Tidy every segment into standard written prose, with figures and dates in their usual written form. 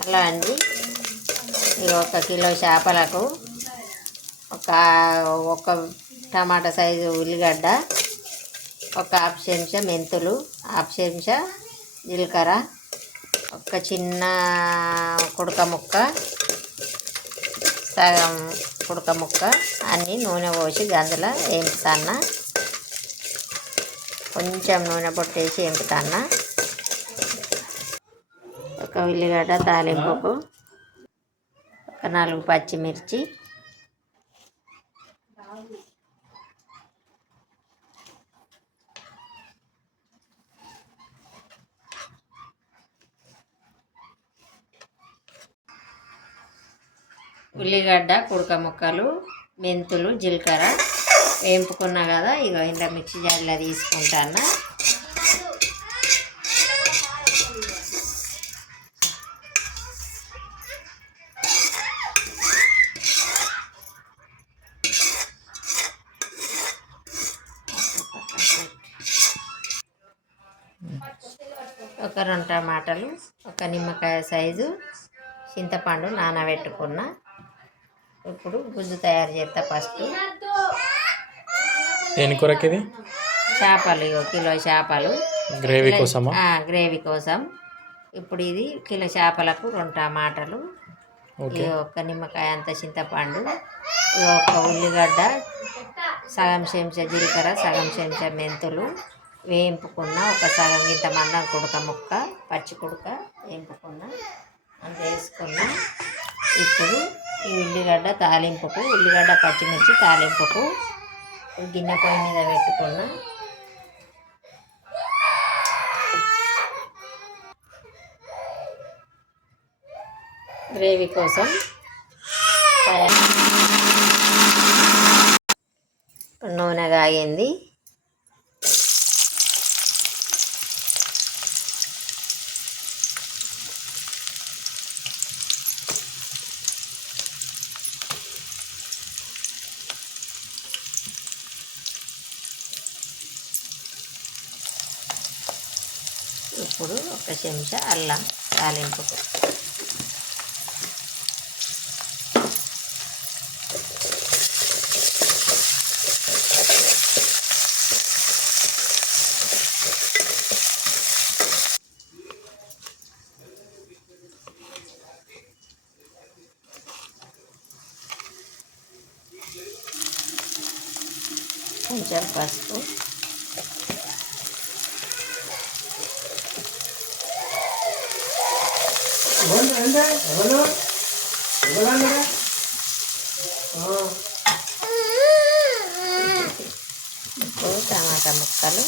అలా అండి. ఇది 1 కిలో చేపలకు ఒక టమాటా సైజు ఉల్లిగడ్డ, 1/2 చెంచా మెంతులు, 1/2 చెంచా జీలకర్ర, ఒక చిన్న కుడక ముక్క, సగం కుడక ముక్క అన్నీ నూనె పోసి గంజులో వేపుతాను. కొంచెం నూనె పొట్టేసి వేపుతాను. ఒక ఉల్లిగడ్డ తాలింపుకు, ఒక 4 పచ్చిమిర్చి, ఉల్లిగడ్డ కుడక ముక్కలు, మెంతులు, జీలకర్ర వేపుకున్నా కదా. ఇక ఇంట్లో మిక్సీ జార్లో తీసుకుంటాను. ఒక 2 టమాటాలు, ఒక నిమ్మకాయ సైజు చింతపండు నానబెట్టుకున్న. ఇప్పుడు గుజ్జు తయారు చేస్తా. ఫస్ట్ దేని కొరకు ఇది? చేపలు, 1 కిలో చేపలు గ్రేవీ కోసమా? గ్రేవీ కోసం. ఇప్పుడు ఇది కిలో చేపలకు 2 టమాటాలు, 1 నిమ్మకాయ అంత చింతపండు, 1 ఉల్లిగడ్డ, సగం చెంచా జీలకర్ర, సగం చెంచా మెంతులు వేపుకున్న, ఒక సగం ఇంత మందం కుడక ముక్క, పచ్చి కుడక వేపుకున్న అంత వేసుకున్న. ఇప్పుడు ఈ ఉల్లిగడ్డ తాలింపుకు, ఉల్లిగడ్డ పచ్చిమిర్చి తాలింపుకు గిన్నె పొయ్యి మీద పెట్టుకున్న. గ్రేవీ కోసం నూనె కాగింది. ఇప్పుడు 1 చెంచా అల్లం తాలింపుకు, కొంచెం పసుపు, టమాటా ముక్కలు,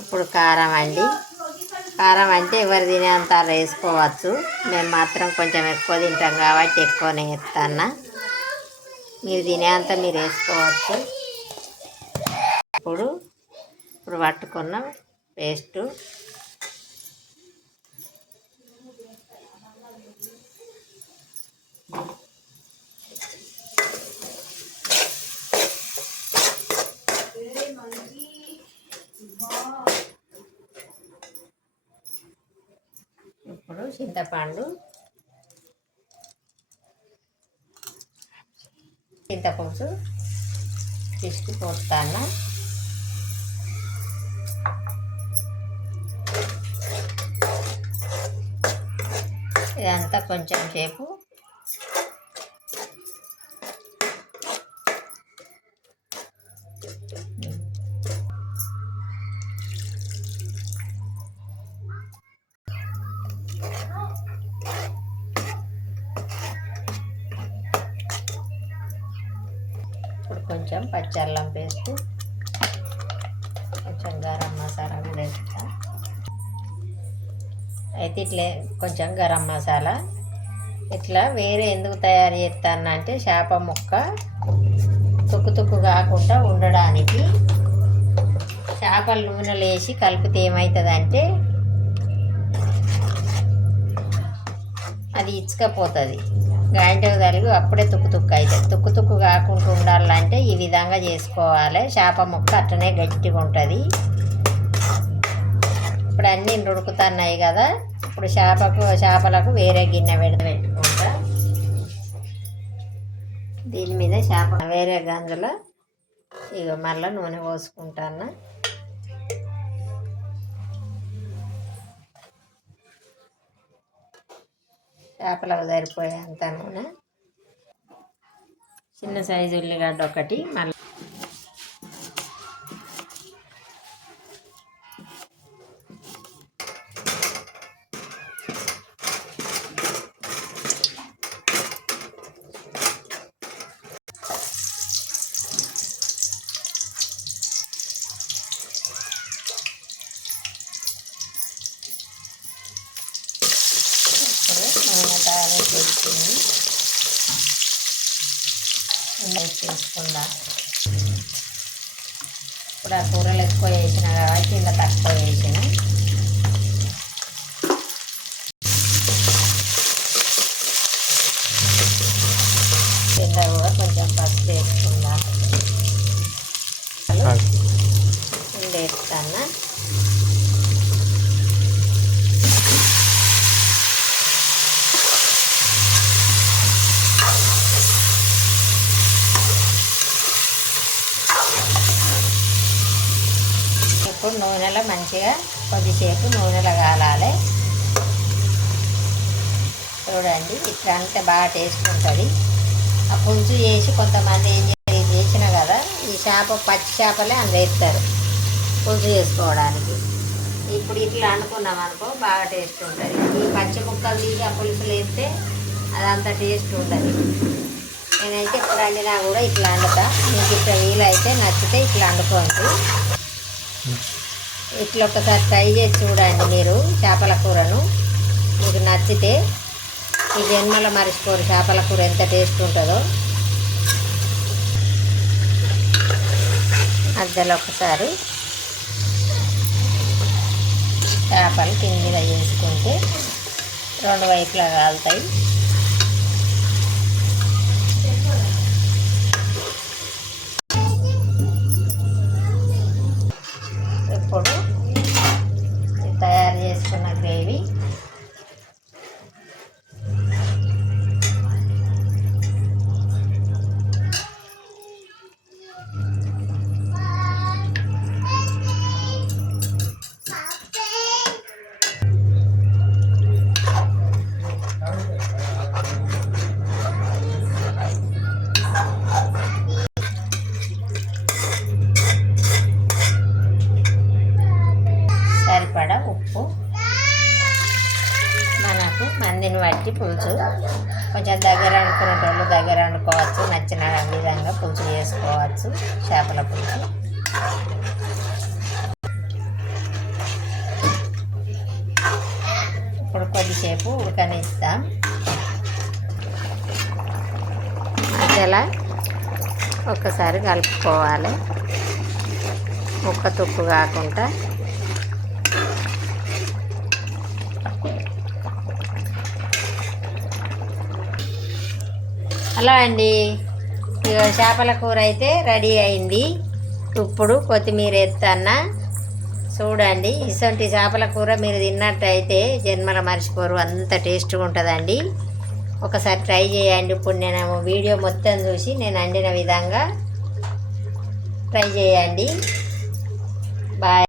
ఇప్పుడు కారం అండి. కారం అంటే ఎవరు తినేంత వేసుకోవచ్చు. మేము మాత్రం కొంచెం ఎక్కువ తింటాం కాబట్టి ఎక్కువనే వేస్తాను. మీరు తినేంత మీరు వేసుకోవచ్చు. ఇప్పుడు పట్టుకున్న పేస్టు, ఇప్పుడు చింతపులుసు పిసికి పోస్తాను. ఇదంతా కొంచెం సేపు కొంచెం పచ్చి అల్లం పేస్ట్, కొంచెం గరం మసాలా కూడా వేస్తా. అయితే ఇట్లా కొంచెం గరం మసాలా ఇట్లా వేరే ఎందుకు తయారు చేస్తానంటే చేప ముక్క తుక్కు కాకుండా ఉండడానికి. చేపలు నూనెలు వేసి కలిపితే ఏమవుతుందంటే అది ఇచ్చుకపోతుంది. గాయంటకు తలిగి అప్పుడే తుక్కు తుక్కు అవుతుంది. తుక్కు తుక్కు కాకుండా ఉండాలంటే ఈ విధంగా చేసుకోవాలి. చేప ముక్క అట్లనే గట్టిగా ఉంటుంది. ఇప్పుడు అన్నీ ఉడుకుతున్నాయి కదా, ఇప్పుడు చేపలకు వేరే గిన్నె పెట్టుకుంటా. దీని మీద చేప వేరే గంజలో ఇక మళ్ళీ నూనె పోసుకుంటాను. చేపలకు సరిపోయేంత నూనె. చిన్న సైజు ఉల్లిగడ్డ ఒకటి, మళ్ళీ నూనె తాలింపు వేసుకుంది వేసుకుందా. ఇప్పుడు ఆ కూరలు ఎక్కువ వేసిన కాబట్టి ఇంకా తక్కువ వేసిన. కింద కూడా కొంచెం పసుపు వేసుకుందా. వేస్తాను. ఇప్పుడు నూనెలో మంచిగా కొద్దిసేపు నూనెలో కాలాలి. చూడండి, ఇట్లా అంటే బాగా టేస్ట్ ఉంటుంది. ఆ పులుసు చేసి కొంతమంది ఏం చేసినా కదా, ఈ పచ్చి చేపలే అందులో వేస్తారు పులుసు చేసుకోవడానికి. ఇప్పుడు ఇట్లా అనుకున్నాం అనుకో బాగా టేస్ట్ ఉంటుంది. ఈ పచ్చి ముక్కలు తీసి ఆ పులుసులు వేస్తే అదంత టేస్ట్ ఉంటుంది. నేనైతే ఎప్పుడు వండినా కూడా ఇట్లా వండుతా. మీకు ఇట్లా వీలైతే నచ్చితే ఇట్లా వండుకోండి. ఇట్లా ఒకసారి ట్రై చేసి చూడండి మీరు చేపల కూరను. మీకు నచ్చితే ఈ జన్మలో మర్చిపోరు చేపల కూర ఎంత టేస్ట్ ఉంటుందో. మధ్యలో ఒకసారి చేపలు కింద మీద చేసుకుంటే రెండు వైపులా కాలుతాయి. ఇప్పుడు తయారు చేసుకున్న గ్రేవీ సరిపడా ఉప్పు, మనకు మందిని బట్టి పులుసు కొంచెం దగ్గర అనుకునేటోళ్ళు దగ్గర వండుకోవచ్చు. నచ్చిన విధంగా పులుసు చేసుకోవచ్చు చేపల పులుసు. ఇప్పుడు కొద్దిసేపు ఉడకనిస్తాం. మధ్యలో ఒక్కసారి కలుపుకోవాలి, ముక్క తుక్కు కాకుండా. హలో అండి, చేపల కూర అయితే రెడీ అయింది. ఇప్పుడు కొత్తిమీర ఎత్తన్నా. చూడండి, ఇటువంటి చేపల కూర మీరు తిన్నట్టయితే జన్మల మర్చిపోరు, అంత టేస్ట్గా ఉంటుందండి. ఒకసారి ట్రై చేయండి. ఇప్పుడు నేను వీడియో మొత్తం చూసి నేను వండిన విధంగా ట్రై చేయండి. బాయ్.